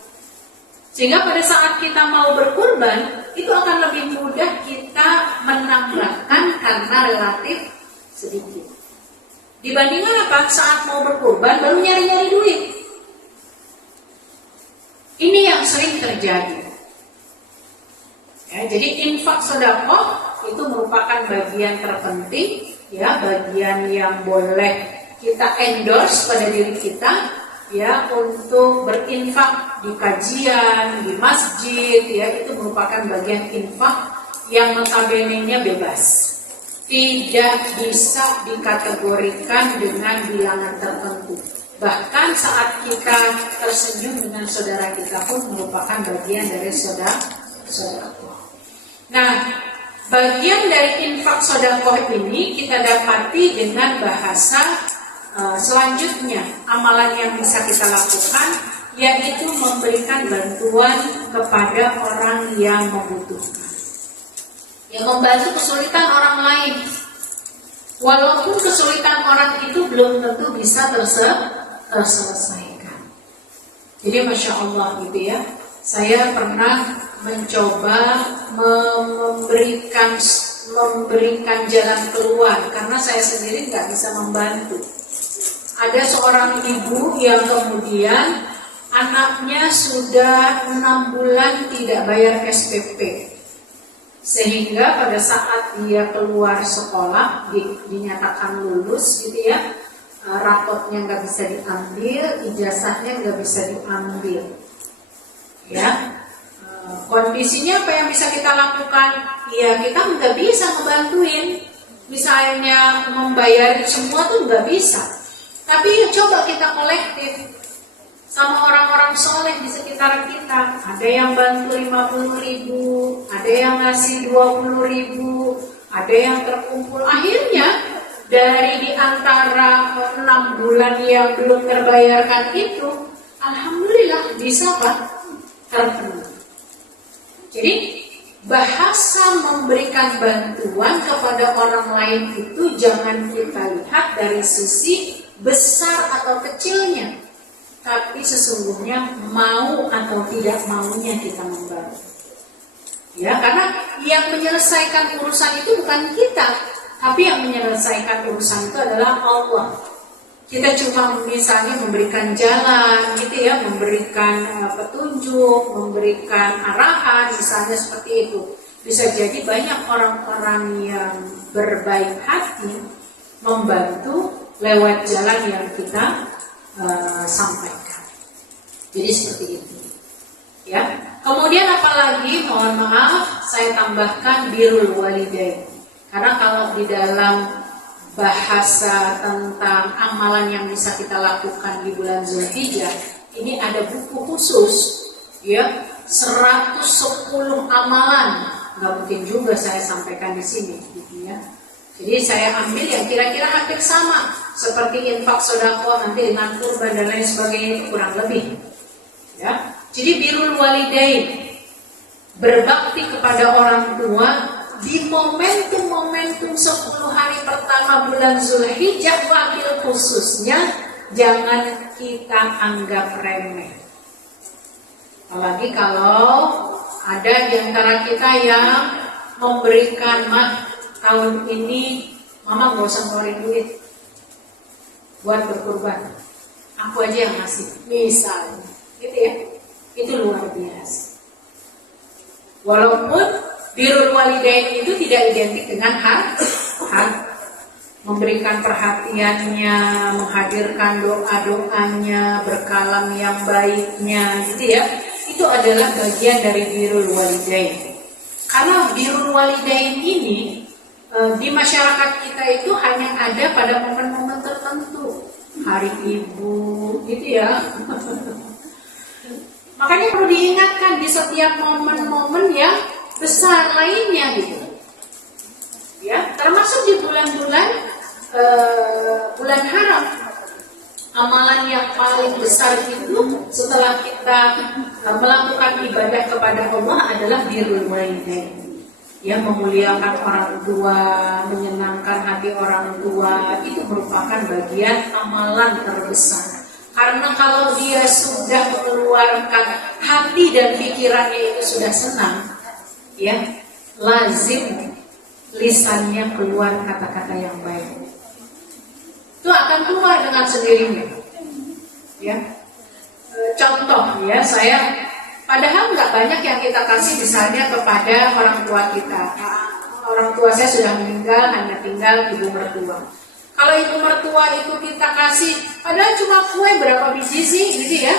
Sehingga pada saat kita mau berkurban, itu akan lebih mudah kita menambahkan karena relatif sedikit. Dibandingkan apa? Saat mau berkurban baru nyari-nyari duit. Ini yang sering terjadi. Ya, jadi infak sedekah itu merupakan bagian terpenting, ya, bagian yang boleh kita endorse pada diri kita, ya, untuk berinfak di kajian, di masjid, ya, itu merupakan bagian infak yang notabene-nya bebas. Tidak bisa dikategorikan dengan bilangan tertentu. Bahkan saat kita tersenyum dengan saudara kita pun merupakan bagian dari sedekah. Nah, bagian dari infak sedekah ini kita dapati dengan bahasa selanjutnya. Amalan yang bisa kita lakukan yaitu memberikan bantuan kepada orang yang membutuhkan. Yang membantu kesulitan orang lain. Walaupun kesulitan orang itu belum tentu bisa terselesaikan. Jadi Masya Allah gitu ya. Saya pernah mencoba memberikan jalan keluar karena saya sendiri nggak bisa membantu. Ada seorang ibu yang kemudian anaknya sudah 6 bulan tidak bayar SPP. Sehingga pada saat dia keluar sekolah dinyatakan lulus gitu ya, rapotnya nggak bisa diambil, ijazahnya nggak bisa diambil, ya. Kondisinya apa yang bisa kita lakukan? Ya kita nggak bisa ngebantuin, misalnya membayar semua tuh nggak bisa. Tapi coba kita kolektif sama orang-orang soleh di sekitar kita. Ada yang bantu 50.000, ada yang ngasih 20.000, ada yang terkumpul. Akhirnya dari di antara 6 bulan yang belum terbayarkan itu, alhamdulillah bisa Pak terpenuhi. Jadi bahasa memberikan bantuan kepada orang lain itu jangan kita lihat dari sisi besar atau kecilnya, tapi sesungguhnya mau atau tidak maunya kita membantu. Ya, karena yang menyelesaikan urusan itu bukan kita, tapi yang menyelesaikan urusan itu adalah Allah. Kita cuma misalnya memberikan jalan, gitu ya, memberikan petunjuk, memberikan arahan, misalnya seperti itu. Bisa jadi banyak orang-orang yang berbaik hati membantu lewat jalan yang kita sampaikan. Jadi seperti itu, ya. Kemudian apalagi, mohon maaf, saya tambahkan birrul walidain. Karena kalau di dalam bahasa tentang amalan yang bisa kita lakukan di bulan Zulhijjah, ini ada buku khusus, ya, 110 amalan. Nggak mungkin juga saya sampaikan di sini, gitu ya. Jadi saya ambil yang kira-kira hampir sama, seperti infak sedekah nanti dengan kurban dan lain sebagainya, itu kurang lebih. Ya, jadi birrul walidain, berbakti kepada orang tua di momentum 10 hari pertama bulan Zulhijjah, wakil khususnya jangan kita anggap remeh. Apalagi kalau ada di antara kita yang memberikan, "Mah, tahun ini mama gak usah ngeluarin duit buat berkurban, aku aja yang ngasih," misalnya, gitu ya. Itu luar biasa. Walaupun birrul walidain itu tidak identik dengan harta, memberikan perhatiannya, menghadirkan doa-doanya, berkalam yang baiknya, gitu ya. Itu adalah bagian dari birrul walidain. Karena birrul walidain ini di masyarakat kita itu hanya ada pada momen-momen tertentu, hari ibu, gitu ya. Makanya perlu diingatkan di setiap momen-momen yang besar lainnya, gitu. Ya, termasuk di bulan-bulan bulan haram. Amalan yang paling besar itu setelah kita melakukan ibadah kepada Allah adalah birrul walidain. Ya, memuliakan orang tua, menyenangkan hati orang tua, itu merupakan bagian amalan terbesar. Karena kalau dia sudah mengeluarkan hati dan pikirannya itu sudah senang, ya, lazim lisannya keluar kata-kata yang baik. Itu akan keluar dengan sendirinya. Ya, contoh ya, saya padahal nggak banyak yang kita kasih misalnya kepada orang tua kita. Orang tua saya sudah meninggal, hanya tinggal ibu mertua. Kalau ibu mertua itu kita kasih, padahal cuma kue berapa biji sih, gitu ya.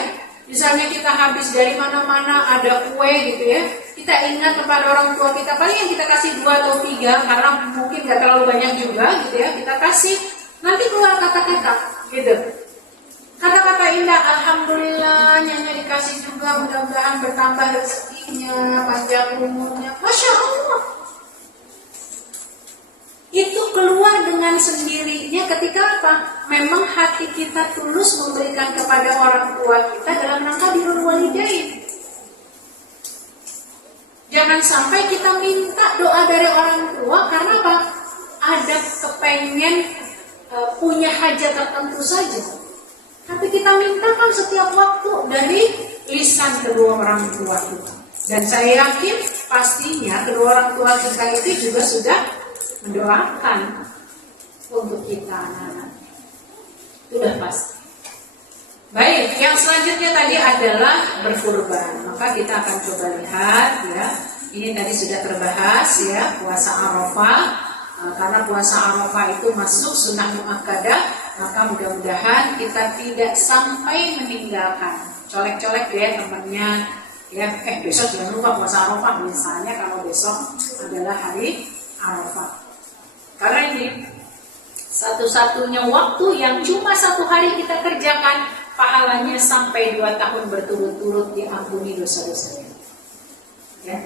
Misalnya kita habis dari mana-mana ada kue, gitu ya. Kita ingat kepada orang tua kita, paling yang kita kasih 2 atau 3, karena mungkin nggak terlalu banyak juga, gitu ya. Kita kasih, nanti keluar kata-kata, gitu. Kata-kata indah, alhamdulillah, nyanyi dikasih juga, mudah-mudahan bertambah rezekinya, panjang umurnya, masya Allah. Itu keluar dengan sendirinya ketika apa? Memang hati kita tulus memberikan kepada orang tua kita dalam rangka birrul walidain. Jangan sampai kita minta doa dari orang tua karena apa? Ada kepengen punya hajat tertentu saja. Tapi kita mintakan setiap waktu dari lisan kedua orang tua kita. Dan saya yakin pastinya kedua orang tua kita itu juga sudah mendoakan untuk kita anak-anak. Sudah pasti. Baik, yang selanjutnya tadi adalah berkurban. Maka kita akan coba lihat ya. Ini tadi sudah terbahas ya, puasa Arafah. Karena puasa Arafah itu masuk sunnah muakkadah, maka mudah-mudahan kita tidak sampai meninggalkan. Colek-colek ya temannya ya, besok jangan lupa puasa Arafah misalnya kalau besok adalah hari Arafah. Karena ini satu-satunya waktu yang cuma 1 hari kita kerjakan, pahalanya sampai 2 tahun berturut-turut diampuni dosa-dosanya. Ya,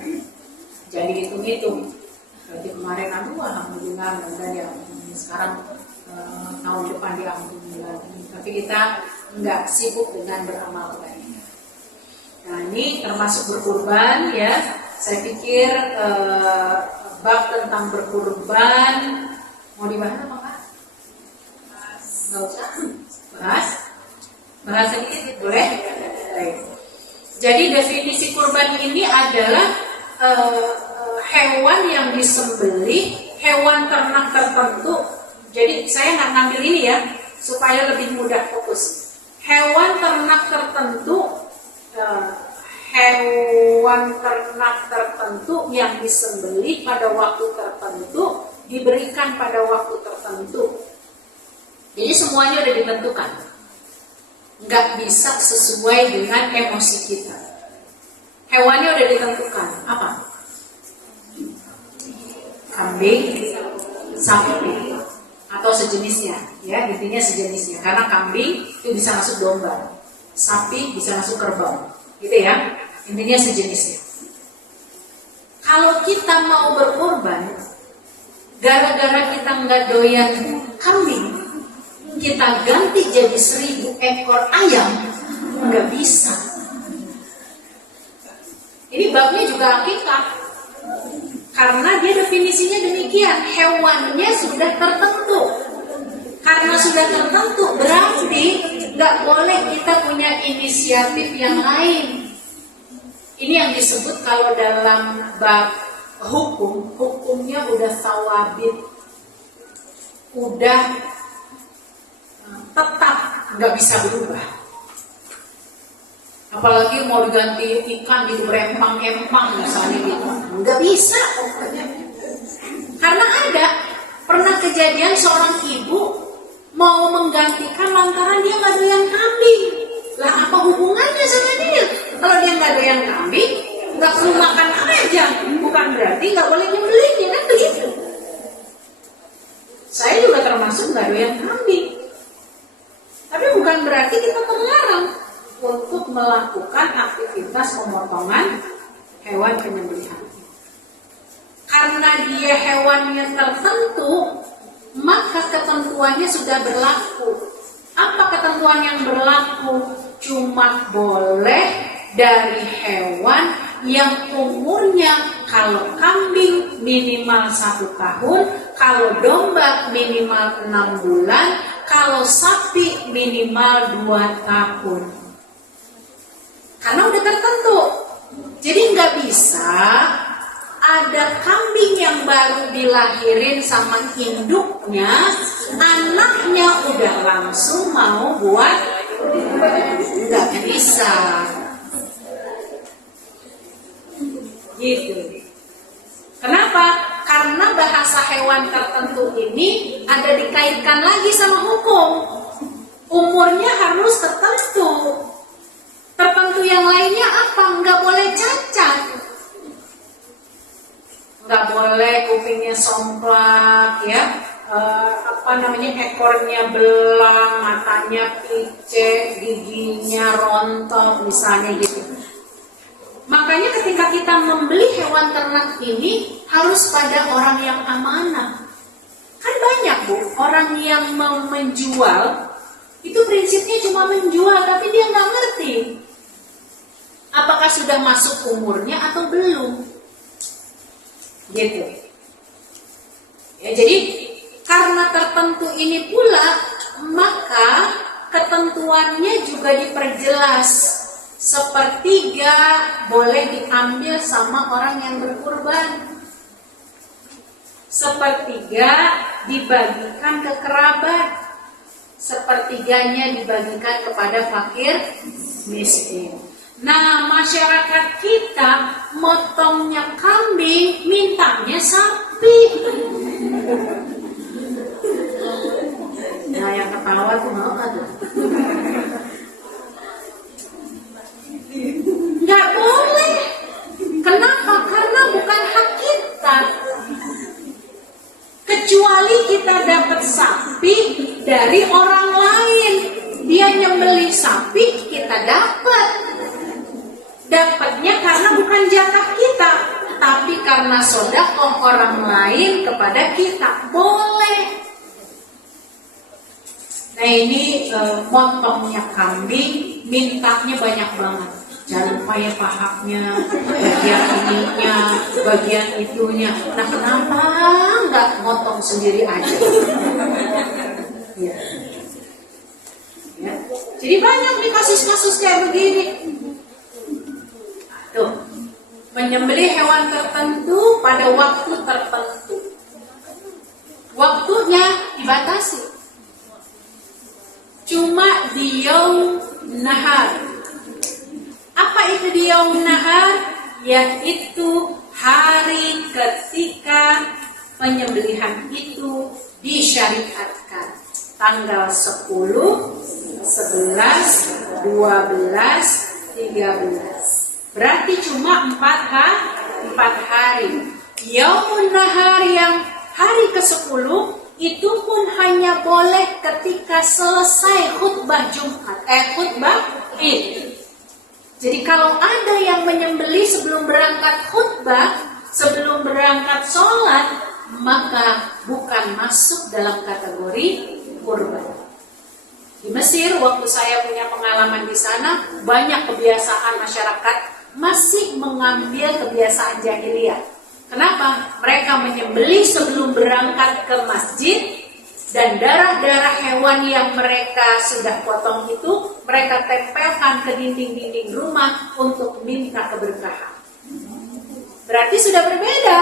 jadi hitung-hitung. Berarti kemarin alhamdulillah, dan ya sekarang tahun depan diampuni lagi. Tapi kita nggak sibuk dengan beramal kebaikan. Nah, ini termasuk berkurban ya. Saya pikir bab tentang berkurban mau dibahas apa Kak? Nggak usah bahas sedikit boleh? Baik. Jadi definisi kurban ini adalah hewan yang disembelih, hewan ternak tertentu. Jadi saya nggak ngambil ini ya supaya lebih mudah fokus. Hewan ternak tertentu, yang disembelih pada waktu tertentu, diberikan pada waktu tertentu. Jadi semuanya udah ditentukan. Nggak bisa sesuai dengan emosi kita. Hewannya udah ditentukan. Apa? Kambing, sapi, atau sejenisnya. Ya, intinya sejenisnya. Karena kambing itu bisa masuk domba, sapi bisa masuk kerbau. Gitu ya. Intinya sejenisnya. Kalau kita mau berkorban, gara-gara kita nggak doyan kambing, kita ganti jadi 1000 ekor ayam, nggak bisa. Ini babnya juga akikah, karena dia definisinya demikian, hewannya sudah tertentu. Karena sudah tertentu, berarti nggak boleh kita punya inisiatif yang lain. Ini yang disebut kalau dalam bab hukumnya udah sawabit, udah tetap nggak bisa berubah. Apalagi mau diganti ikan gitu berempang-empang misalnya gitu, nggak bisa pokoknya. Karena pernah kejadian seorang ibu mau menggantikan lantaran dia nggak doyan kambing. Lah apa hubungannya sama dia? Kalau dia nggak doyan kambing, nggak perlu makan aja. Bukan berarti nggak boleh nyembelihnya, kan begitu. Saya juga termasuk nggak doyan kambing. Tapi bukan berarti kita terlarang untuk melakukan aktivitas pemotongan hewan penyembelihan. Karena dia hewannya tertentu, maka ketentuannya sudah berlaku. Apa ketentuan yang berlaku? Cuma boleh dari hewan yang umurnya kalau kambing minimal 1 tahun, kalau domba minimal 6 bulan, kalau sapi minimal 2 tahun. Karena udah tertentu. Jadi nggak bisa ada kambing yang baru dilahirin sama induknya, anaknya udah langsung mau buat, nggak bisa. Gitu. Kenapa? Karena bahasa hewan tertentu ini ada dikaitkan lagi sama hukum. Umurnya harus tertentu. Tertentu yang lainnya apa? Nggak boleh cacat. Nggak boleh kupingnya somplak, ya, ekornya belang, matanya picek, giginya rontok, misalnya gitu. Makanya ketika kita membeli hewan ternak ini harus pada orang yang amanah. Kan banyak Bu, orang yang mau menjual itu prinsipnya cuma menjual, tapi dia nggak ngerti apakah sudah masuk umurnya atau belum. Gitu. Ya, jadi karena tertentu ini pula, maka ketentuannya juga diperjelas. Sepertiga boleh diambil sama orang yang berkurban. Sepertiga dibagikan ke kerabat. Sepertiganya dibagikan kepada fakir miskin. Nah, masyarakat kita motongnya kambing, mintanya sapi. Nah, yang ketawa tuh mau tuh. Nggak boleh. Kenapa? Karena bukan hak kita. Kecuali kita dapat sapi dari orang lain. Dia nyembelih sapi, kita dapat. Dapatnya karena bukan jatah kita, tapi karena sedekah orang lain kepada kita. Boleh. Nah, ini motongnya kambing, mintanya banyak banget. Jangan lupa ya pahaknya, bagian ininya, bagian itunya. Nah, kenapa nggak motong sendiri aja? Ya. Ya. Jadi banyak nih kasus-kasus kayak begini. Tuh, menyembelih hewan tertentu pada waktu tertentu. Waktunya dibatasi. Cuma di yaum nahar. Apa itu di yaum nahar? Yaitu hari ketika penyembelihan itu disyariatkan. Tanggal 10, 11, 12, 13. Berarti cuma 4 hari. Yaumun nahar yang hari ke-10 itu pun hanya boleh ketika selesai khutbah Jumat, khutbah Id. Jadi kalau ada yang menyembelih sebelum berangkat khutbah, sebelum berangkat sholat, maka bukan masuk dalam kategori kurban. Di Mesir, waktu saya punya pengalaman di sana, banyak kebiasaan masyarakat masih mengambil kebiasaan jahiliyah. Kenapa? Mereka menyembelih sebelum berangkat ke masjid Dan darah-darah hewan yang mereka sudah potong itu mereka tempelkan ke dinding-dinding rumah untuk minta keberkahan. Berarti sudah berbeda.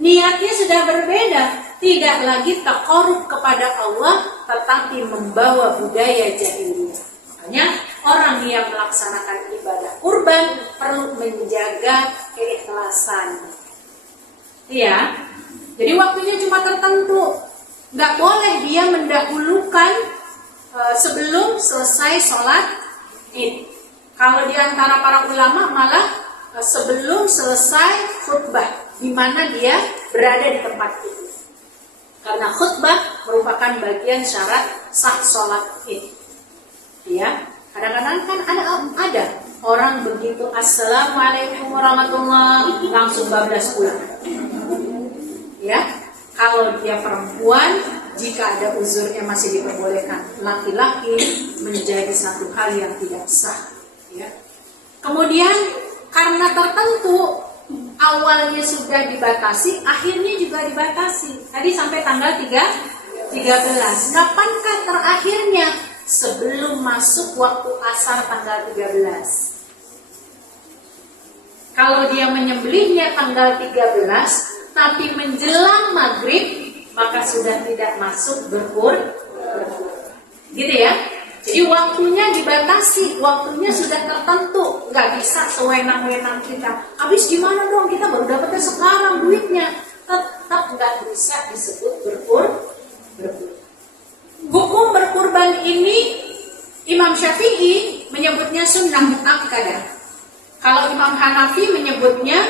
Niatnya sudah berbeda. Tidak lagi taqarrub kepada Allah, tetapi membawa budaya jahiliyah. Makanya orang yang melaksanakan ibadah kurban perlu menjaga keikhlasan. Iya. Jadi waktunya cuma tertentu. Nggak boleh dia mendahulukan sebelum selesai sholat Id. Kalau di antara para ulama malah sebelum selesai khutbah, di mana dia berada di tempat itu. Karena khutbah merupakan bagian syarat sah sholat Id. Ya, kadang-kadang kan ada orang begitu assalamualaikum warahmatullahi langsung bablas pulang. Ya. Kalau dia perempuan, jika ada uzurnya masih diperbolehkan. Laki-laki menjadi satu hal yang tidak sah. Ya. Kemudian karena tertentu awalnya sudah dibatasi, akhirnya juga dibatasi. Tadi sampai tanggal 13. Kapankah terakhirnya? Sebelum masuk waktu asar tanggal 13. Kalau dia menyembelihnya tanggal 13, tapi menjelang maghrib, maka sudah tidak masuk berkurban. Gitu ya. Jadi waktunya dibatasi, waktunya sudah tertentu, nggak bisa sewenang-wenang kita. Habis gimana dong, kita baru dapatnya sekarang duitnya. Tetap nggak bisa disebut berkurban. Hukum berkurban ini Imam Syafi'i menyebutnya sunnah muakkadah. Kalau Imam Hanafi menyebutnya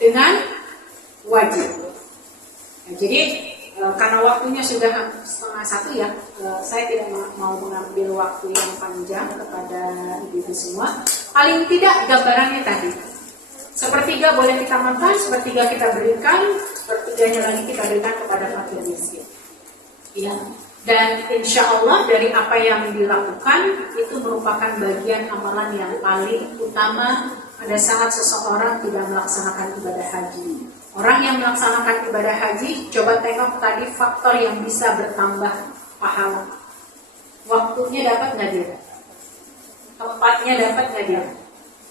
dengan wajib. Nah, jadi karena waktunya sudah 12:30 ya, saya tidak mau mengambil waktu yang panjang kepada ibu-ibu semua. Paling tidak gambarannya tadi. Sepertiga boleh kita makan, sepertiga kita berikan, sepertiganya lagi kita berikan kepada fakir miskin. Ya. Dan insya Allah dari apa yang dilakukan itu merupakan bagian amalan yang paling utama pada saat seseorang tidak melaksanakan ibadah haji. Orang yang melaksanakan ibadah haji, coba tengok tadi faktor yang bisa bertambah pahala. Waktunya dapat nggak dia? Tempatnya dapat nggak dia?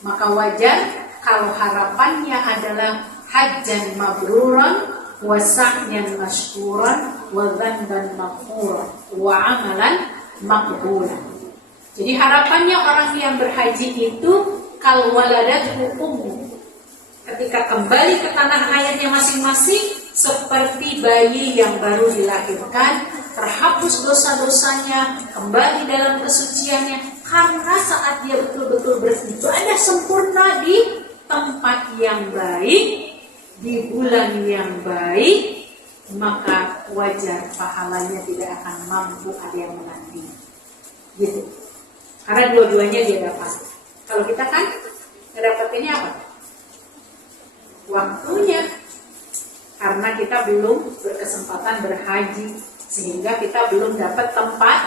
Maka wajar kalau harapannya adalah hajjan mabruran, wa sa'yan mashkuran, wa dzanban maghfuran, wa amalan maqbulan. Jadi harapannya orang yang berhaji itu kal waladatu ummu, ketika kembali ke tanah airnya masing-masing seperti bayi yang baru dilahirkan, terhapus dosa-dosanya, kembali dalam kesuciannya, karena saat dia betul-betul beribadah sempurna di tempat yang baik, di bulan yang baik, maka wajar pahalanya tidak akan mampu ada yang menanti. Gitu. Karena dua-duanya dia dapat. Kalau kita kan ngedapetinnya apa? Waktunya, karena kita belum berkesempatan berhaji, sehingga kita belum dapat tempat.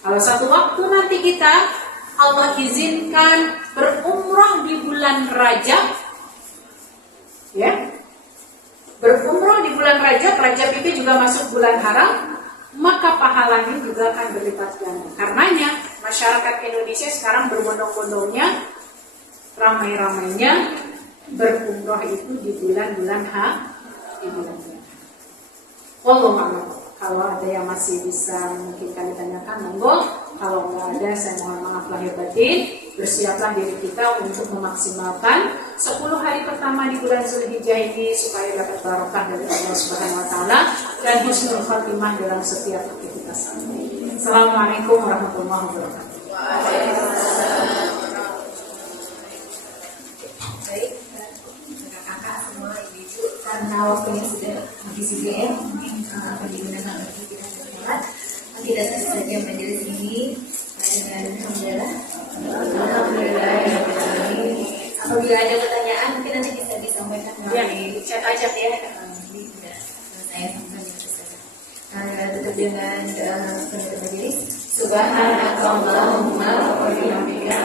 Kalau satu waktu nanti kita Allah izinkan berumrah di bulan Rajab, ya, berumrah di bulan Rajab itu juga masuk bulan haram, maka pahalanya juga akan berlipat ganda. Karenanya masyarakat Indonesia sekarang berbondong-bondongnya, ramai-ramainya berumrah itu di bulan-bulan di bulan-bulan. Wallahu a'lam. Kalau ada yang masih bisa mungkin kami tanyakan, monggo. Kalau nggak ada, saya mohon maaf lahir batin. Bersiaplah diri kita untuk memaksimalkan 10 hari pertama di bulan Zulhijjah ini supaya dapat barokah dari Allah Subhanahu Wa Taala dan husnul khatimah dalam setiap aktivitas. Assalamualaikum warahmatullahi wabarakatuh. Karena waktunya sudah habis juga ya, mungkin apa digunakan lagi tidak terlewat. Kita selesai saja majelis ini dengan alhamdulillah. Apabila ada pertanyaan mungkin nanti bisa disampaikan melalui chat aja ya. Saya sampaikan itu saja. Tutup dengan penutup majelis. Subhanakallahumma wa bihamdika.